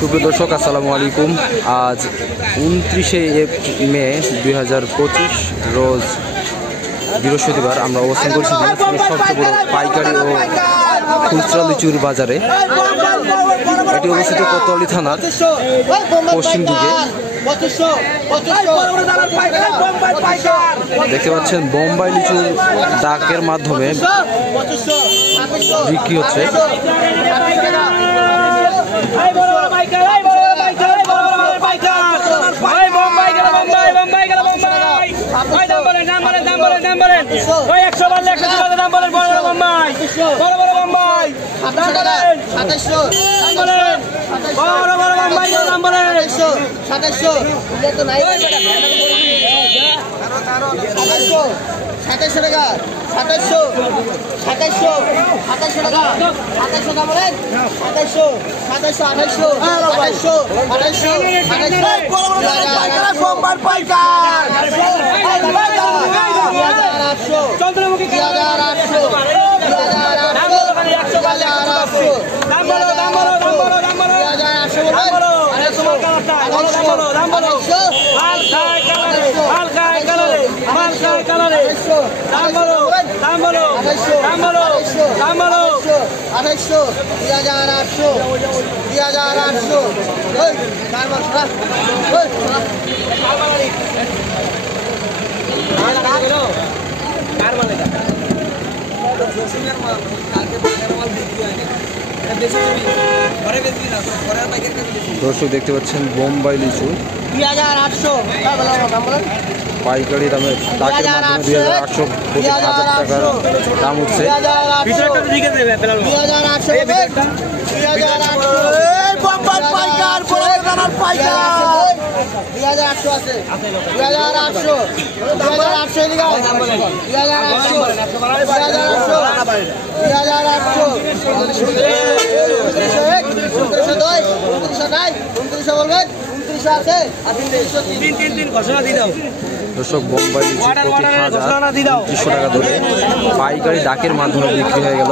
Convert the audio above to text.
সুপ্রিয় দর্শক, আসসালামু আলাইকুম। আজ 29শে মে 2025 রোজ বৃহস্পতিবার। আমরা অবস্থান করছি দিনাজপুরের সবচেয়ে বড় পাইকারি ও খুচরা লিচুর বাজারে। এটি অবস্থিত কোতোয়ালি থানার পশ্চিম দিকে। দেখতে পাচ্ছেন বোম্বাই লিচুর ডাকের মাধ্যমে বিক্রি হচ্ছে। দর্শক দেখতে পাচ্ছেন বোম্বাই লিচু 2800 পাইকারি দামে ডাকের মাধ্যমে 2800 প্রতি 1000 টাকার দাম উঠছে। দর্শক বোম্বাই লিচু প্রতি 1000 টাকা ধরে পাইকারি ডাকের মাধ্যমে বিক্রি হয়ে গেল।